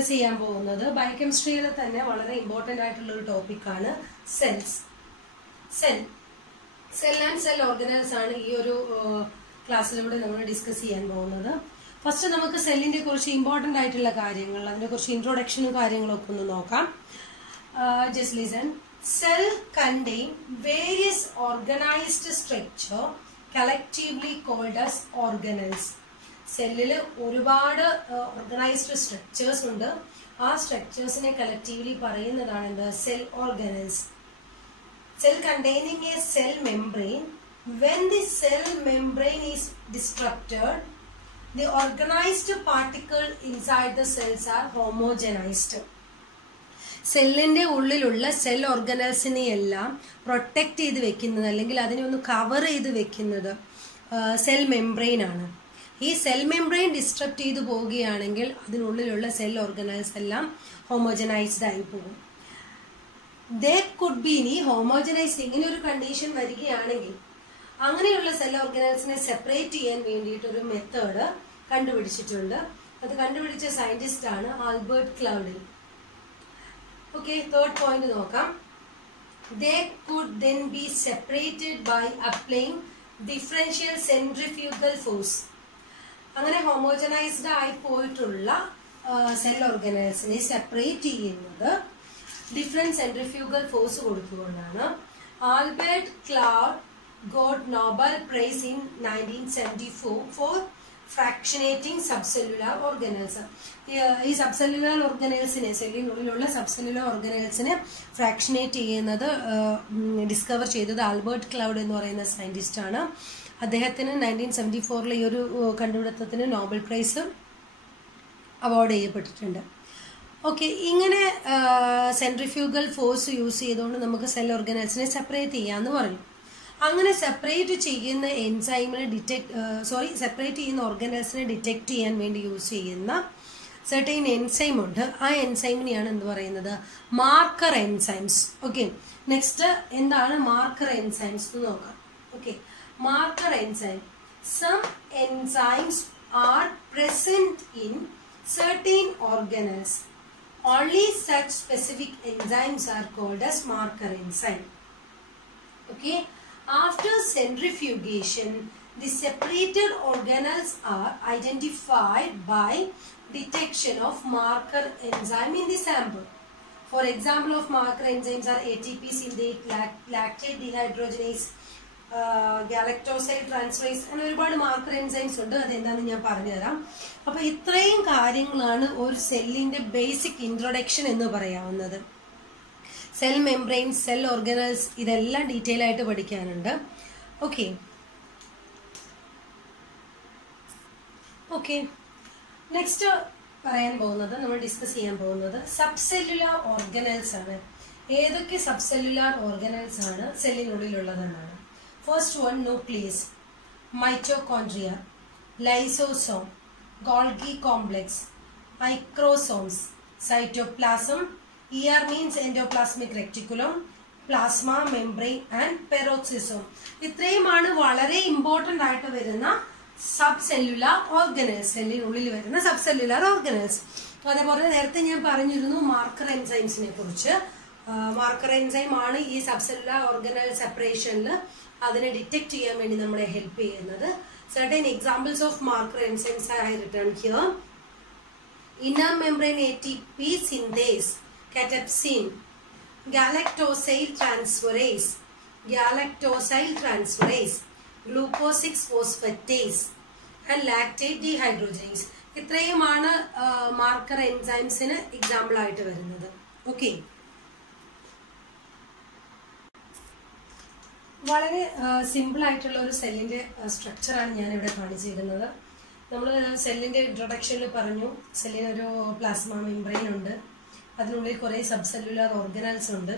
Discuss ചെയ്യാൻ പോകുന്നത് ബയോകെമിസ്ട്രിയിലെ തന്നെ വളരെ ഇമ്പോർട്ടന്റ് ആയിട്ടുള്ള ഒരു ടോപ്പിക്കാണ് cells. Cell and cell organelles ആണ് ഈ ഒരു ക്ലാസ്സിലൂടെ നമ്മൾ ഡിസ്കസ് ചെയ്യാൻ പോകുന്നത്. ഫസ്റ്റ് നമുക്ക് സെല്ലിന്റെ കുറച്ച് ഇമ്പോർട്ടന്റ് ആയിട്ടുള്ള കാര്യങ്ങൾ, അതിന്റെ കുറച്ച് ഇൻട്രൊഡക്ഷനും കാര്യങ്ങളൊക്കെ ഒന്ന് നോക്കാം. Just listen. Cell contain various organized structure collectively called as organelles. സെല്ലില് ഒരുപാട് ഓർഗനൈസ്ഡ് സ്ട്രക്ചേഴ്സ് ഉണ്ട്. ആ സ്ട്രക്ചേഴ്സിനെ കളക്റ്റീവ്ലി പറയുന്നതാണ് എന്ത്? Cell organelles. Cell containing a cell membrane. When the cell membrane is disrupted, the organized particles inside the cells are homogenized. സെല്ലിന്റെ ഉള്ളിലുള്ള cell ഓർഗനൽസിനെ എല്ലാം protect ചെയ്ത് വെക്കുന്നത് അല്ലെങ്കിൽ അതിനെ ഒന്ന് കവർ ചെയ്ത് വെക്കുന്നത് സെൽ മെംബ്രെയിൻ ആണ്. ഈ സെൽ മെംബ്രെയിൻ ഡിസ്ട്രപ്റ്റ് ചെയ്ത് പോവുകയാണെങ്കിൽ അതിനുള്ളിലുള്ള സെൽ ഓർഗനൽസ് എല്ലാം ഹോമോജനൈസ്ഡ് ആയി പോകും. ദേ കുഡ് ബി ഇനി ഹോമോജനൈസ്ഡ് ഇങ്ങനെ ഒരു കണ്ടീഷൻ വരികയാണെങ്കിൽ അങ്ങനെയുള്ള സെൽ ഓർഗനൽസിനെ സെപ്പറേറ്റ് ചെയ്യാൻ വേണ്ടിയിട്ട് ഒരു മെത്തേഡ് കണ്ടുപിടിച്ചിട്ടുണ്ട്. അത് കണ്ടുപിടിച്ച സയന്റിസ്റ്റ് ആണ് ആൽബർട്ട് ക്ലൗഡിൽ. Okay, third point നോക്കാം. They could then be separated by applying differential centrifugal force. അങ്ങനെ ഹോമോജനൈസ്ഡ് ആയി പോയിട്ടുള്ള സെൽ ഓർഗനൽസിനെ സെപ്പറേറ്റ് ചെയ്യുന്നത് ഡിഫറെന്റ് സെൻട്രിഫ്യൂഗൽ ഫോഴ്സ് കൊടുത്തുകൊണ്ടാണ്. Albert Claude got Nobel prize in 1974 for fractionating subcellular organelles. ഈ സബ്സെല്ലുലാർ ഓർഗനൽസിനെ, സെല്ലിനുള്ളിലുള്ള സബ്സെല്ലുലാർ ഓർഗനൽസിനെ ഫ്രാക്ഷനേറ്റ് ചെയ്യുന്നത് ഡിസ്കവർ ചെയ്തത് ആൽബർട്ട് ക്ലൗഡ് എന്ന് പറയുന്ന സയന്റിസ്റ്റ് ആണ്. അദ്ദേഹത്തിന് 1974 ഈ ഒരു കണ്ടുപിടുത്തത്തിന് നോബൽ പ്രൈസ് അവാർഡ് ചെയ്യപ്പെട്ടിട്ടുണ്ട്. ഓക്കെ, ഇങ്ങനെ സെൻട്രിഫ്യൂഗൽ ഫോഴ്സ് യൂസ് ചെയ്തുകൊണ്ട് നമുക്ക് സെൽ ഓർഗനൽസിനെ സെപ്പറേറ്റ് ചെയ്യാമെന്ന് പറഞ്ഞു. അങ്ങനെ സെപ്പറേറ്റ് ചെയ്യുന്ന സെപ്പറേറ്റ് ചെയ്യുന്ന ഓർഗനൽസിനെ ഡിറ്റക്ട് ചെയ്യാൻ വേണ്ടി യൂസ് ചെയ്യുന്ന സെർട്ടൈൻ എൻസൈം ഉണ്ട്. ആ എൻസൈമിനെയാണ് എന്ത് പറയുന്നത്? Marker enzymes. ഓക്കെ, നെക്സ്റ്റ് എന്താണ് മാർക്കർ എൻസൈംസ് എന്ന് നോക്കാം. Okay, marker enzyme. Some enzymes are present in certain organelles. Only such specific enzymes are called as marker enzyme. Okay, after centrifugation, the separated organelles are identified by detection of marker enzyme in the sample. For example of marker enzymes are ATP synthase, lactate dehydrogenase, galactoside transferase അങ്ങനെ ഒരുപാട് marker enzymes ഉണ്ട്. അതെന്താണെന്ന് ഞാൻ പറഞ്ഞുതരാം. അപ്പൊ ഇത്രയും കാര്യങ്ങളാണ് ഒരു സെല്ലിന്റെ ബേസിക് ഇൻട്രൊഡക്ഷൻ എന്ന് പറയാവുന്നത്. സെൽ മെംബ്രെയിൻ, സെൽ ഓർഗനൽസ്, ഇതെല്ലാം ഡീറ്റെയിൽ ആയിട്ട് പഠിക്കാനുണ്ട്. ഓക്കെ, നെക്സ്റ്റ് പറയാൻ പോകുന്നത്, നമ്മൾ ഡിസ്കസ് ചെയ്യാൻ പോകുന്നത് സബ്സെല്ലുലാർ ഓർഗനൽസ് ആണ്. ഏതൊക്കെ സബ്സെല്ലുലാർ ഓർഗനൽസ് ആണ് സെല്ലിനുള്ളിലുള്ളതെന്നാണ്. First one, nucleus, mitochondria, lysosome, Golgi complex, microsomes, cytoplasm. ER means endoplasmic reticulum, plasma membrane and peroxisome. ഇത്രയുമാണ് വളരെ ഇമ്പോർട്ടന്റ് ആയിട്ട് വരുന്ന സബ് സെല്ലുലാർ ഓർഗനൽസ്, സെല്ലിനുള്ളിൽ വരുന്ന സബ് സെല്ലുലാർ ഓർഗനൽസ്. അതേപോലെ നേരത്തെ ഞാൻ പറഞ്ഞിരുന്നു മാർക്കർ എൻസൈംസിനെ കുറിച്ച്. മാർക്കർ എൻസൈം ആണ് ഈ സബ് സെല്ലുലാർ ഓർഗനൽ സെപ്പറേഷനിൽ അതിനെ ഡിറ്റക്ട് ചെയ്യാൻ വേണ്ടി നമ്മളെ ഹെൽപ്പ് ചെയ്യുന്നത്. Certain examples of marker enzymes ആയി return here. Inner membrane ATP synthase, catepsin, galactosyl transferase, glucose 6-phosphatase and lactate dehydrogenase. ഇത്രയുമാണ് മാർക്കർ എൻസൈംസിന് എക്സാമ്പിൾ ആയിട്ട് വരുന്നത്. ഓക്കെ, വളരെ സിമ്പിൾ ആയിട്ടുള്ള ഒരു സെല്ലിന്റെ സ്ട്രക്ചറാണ് ഞാൻ ഇവിടെ കാണിച്ചിരിക്കുന്നത്. നമ്മൾ സെല്ലിന്റെ ഇൻട്രൊഡക്ഷനിൽ പറഞ്ഞു സെല്ലിനൊരു പ്ലാസ്മ മെംബ്രെയിൻ ഉണ്ട്. അതിനുള്ളിൽ കുറേ സബ്സെല്ലുലാർ ഓർഗനൽസ് ഉണ്ട്.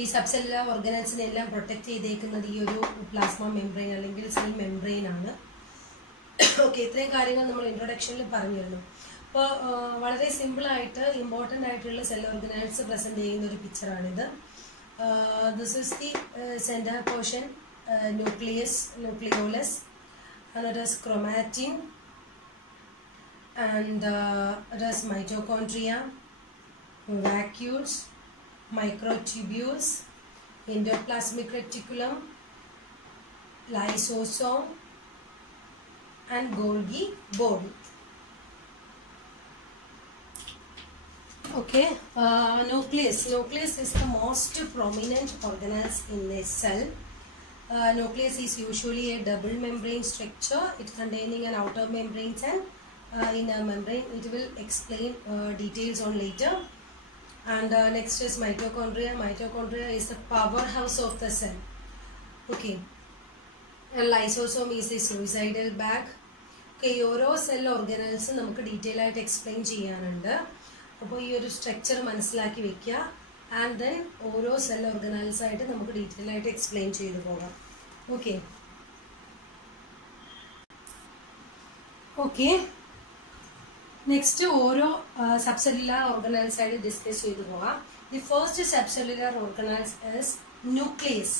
ഈ സബ്സെല്ലുലാർ ഓർഗനൽസിനെ എല്ലാം പ്രൊട്ടക്ട് ചെയ്തേക്കുന്നത് ഈ ഒരു പ്ലാസ്മ മെംബ്രെയിൻ അല്ലെങ്കിൽ സെൽ മെംബ്രെയിൻ ആണ്. ഓക്കെ, ഇത്രയും കാര്യങ്ങൾ നമ്മൾ ഇൻട്രൊഡക്ഷനിൽ പറഞ്ഞിരുന്നു. അപ്പോൾ വളരെ സിമ്പിളായിട്ട് ഇമ്പോർട്ടൻ്റ് ആയിട്ടുള്ള സെൽ ഓർഗനൽസ് പ്രസന്റ് ചെയ്യുന്ന ഒരു പിക്ചറാണിത്. This is the centre portion, nucleus, nucleolus, another is chromatin, and it has mitochondria, vacuoles, microtubules, endoplasmic reticulum, lysosome, and Golgi body. Okay, nucleus. Nucleus is the most prominent organelle in a cell. Nucleus is usually a double membrane structure. It containing an outer membrane and inner membrane. It will explain details on later. And next is mitochondria. Mitochondria is the powerhouse of the cell. Okay. A lysosome is the suicidal bag. Okay, ഓരോ cell organelles നമുക്ക് detail ആയിട്ട് explain ചെയ്യാനുണ്ട്. അപ്പോൾ ഈ ഒരു structure മനസ്സിലാക്കി വെക്കുക. And then ഓരോ സെൽ ഓർഗനൽസ് ആയിട്ട് നമുക്ക് ഡീറ്റെയിൽ ആയിട്ട് എക്സ്പ്ലെയിൻ ചെയ്തു പോകാം. ഓക്കെ ഓക്കെ നെക്സ്റ്റ് ഓരോ സബ്സെല്ലുലാർ ഓർഗനൽസ് ആയിട്ട് ഡിസ്കസ് ചെയ്തു പോകാം. The first subcellular organelles is nucleus.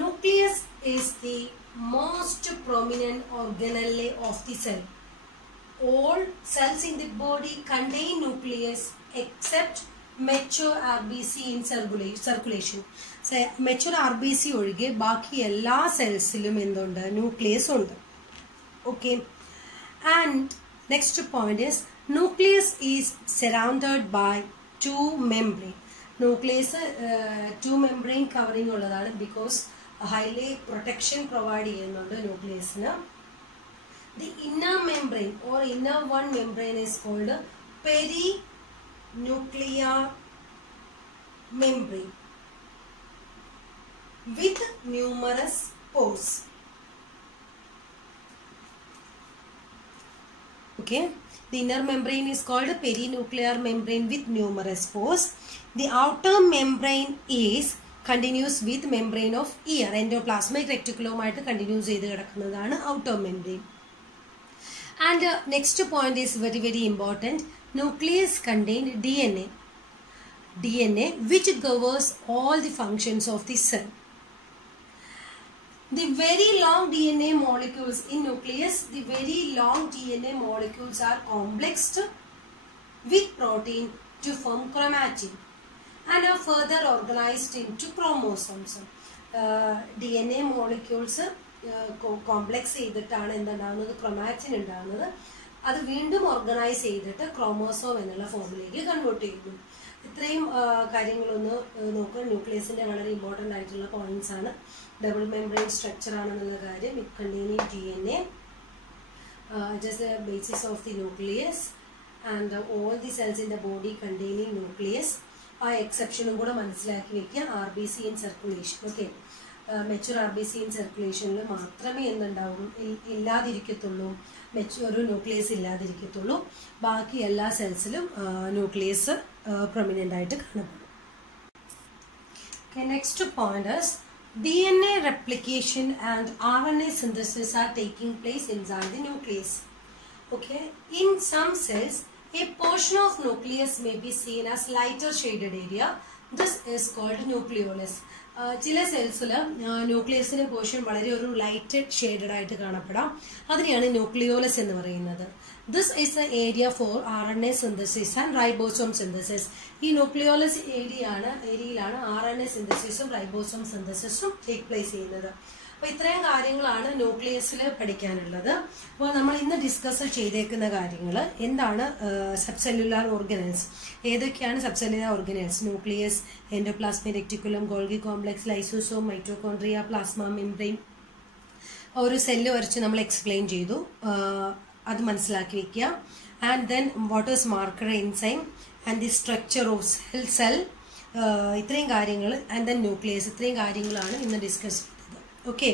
Nucleus is the most prominent organelle of the cell. All cells in the body contain nucleus except mature RBC in circulation. So, mature RBC ഒഴികെ ബാക്കി എല്ലാ സെൽസിലും എന്തുണ്ട്? Nucleus ഉണ്ട്. Okay. And next point is nucleus is surrounded by two membrane. Nucleus two membrane covering ഉള്ളതാണ് because highly protection provide ചെയ്യുന്നുണ്ട് ന്യൂക്ലിയസിന്. The inner membrane or inner one membrane is called perinuclear membrane with numerous pores. Okay, the inner membrane is called perinuclear membrane with numerous pores. The outer membrane is continuous with membrane of ear. Endoplasmic reticulum ആയിട്ട് continuous ചെയ്ത് കിടക്കുന്നതാണ് outer membrane. And next point is very important. Nucleus contain DNA. DNA which governs all the functions of the cell. The very long DNA molecules in nucleus, the very long DNA molecules are complexed with protein to form chromatin and are further organized into chromosomes. DNA molecules complex ചെയ്തിട്ടാണ് എന്തുണ്ടാകുന്നത്? Chromatin ഉണ്ടാകുന്നത്. അത് വീണ്ടും organise ചെയ്തിട്ട് chromosome എന്നുള്ള ഫോമിലേക്ക് convert ചെയ്യുന്നു. ഇത്രയും കാര്യങ്ങളൊന്ന് നോക്കുക. ന്യൂക്ലിയസിന്റെ വളരെ ഇമ്പോർട്ടൻ്റ് ആയിട്ടുള്ള പോയിന്റ്സ് ആണ്. ഡബിൾ മെംബ്രെയിൻ സ്ട്രക്ചർ ആണെന്നുള്ള കാര്യം. It containing DNA. It is the basis of the nucleus and all the cells in the body containing nucleus. ആ എക്സെപ്ഷനും കൂടെ മനസ്സിലാക്കി വെക്കുക. RBC in circulation. Okay, mature RBC in സർക്കുലേഷനിൽ മാത്രമേ എന്തുണ്ടാവുള്ളൂ? ഇല്ലാതിരിക്കത്തുള്ളൂ. Mature nucleus ഇല്ലാതിരിക്കത്തുള്ളൂ. ബാക്കി എല്ലാ സെൽസിലും nucleus prominent ആയിട്ട് കാണപ്പെടും. Okay, next point is DNA replication and RNA synthesis are taking place inside the nucleus. Okay, in some cells, a portion of nucleus may be seen as lighter shaded area. This is called nucleolus. ചില സെൽസിൽ ന്യൂക്ലിയസിന്റെ portion വളരെ ഒരു lighted shaded ആയിട്ട് കാണപ്പെടാം. അതിനെയാണ് nucleolus എന്ന് പറയുന്നത്. This is the area for RNA synthesis and ribosome synthesis. ഈ nucleolus ഏരിയയിലാണ് RNA സിന്തസിസും റൈബോസോം സിന്തസിസും ടേക്ക് പ്ലേസ് ചെയ്യുന്നത്. അപ്പോൾ ഇത്രയും കാര്യങ്ങളാണ് ന്യൂക്ലിയസിൽ പഠിക്കാനുള്ളത്. അപ്പോൾ നമ്മൾ ഇന്ന് ഡിസ്കസ് ചെയ്തേക്കുന്ന കാര്യങ്ങൾ എന്താണ്? Subcellular organelles. ഏതൊക്കെയാണ് subcellular organelles? Nucleus, endoplasmic reticulum, Golgi complex, lysosome, mitochondria, plasma membrane. ഒരു സെല്ല് വരച്ച് നമ്മൾ എക്സ്പ്ലെയിൻ ചെയ്തു. അത് മനസ്സിലാക്കി വെക്കുക. And then what is marker enzyme and the structure of cell. ഇത്രയും കാര്യങ്ങൾ. And then nucleus. ഇത്രയും കാര്യങ്ങളാണ് ഇന്ന് ഡിസ്കസ് ചെയ്തത്. Okay.